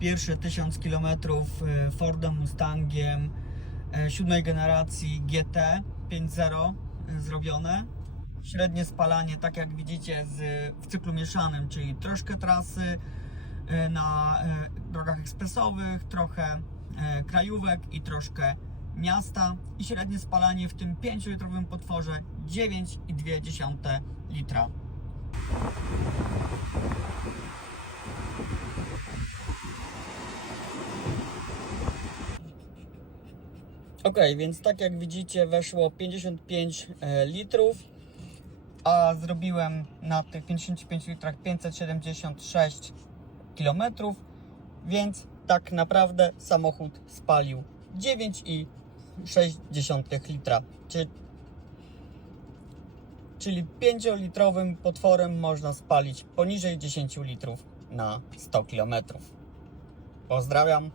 pierwsze 1000 km Fordem Mustangiem e, siódmej generacji GT 5.0 e, zrobione. Średnie spalanie, tak jak widzicie, z, w cyklu mieszanym, czyli troszkę trasy e, na drogach ekspresowych, trochę e, krajówek i troszkę miasta. I średnie spalanie w tym 5-litrowym potworze 9,2 litra. Ok, więc tak jak widzicie weszło 55 e, litrów, a zrobiłem na tych 55 litrach 576 km, więc tak naprawdę samochód spalił 9,6 litra, czy, czyli 5-litrowym potworem można spalić poniżej 10 litrów na 100 km. Pozdrawiam.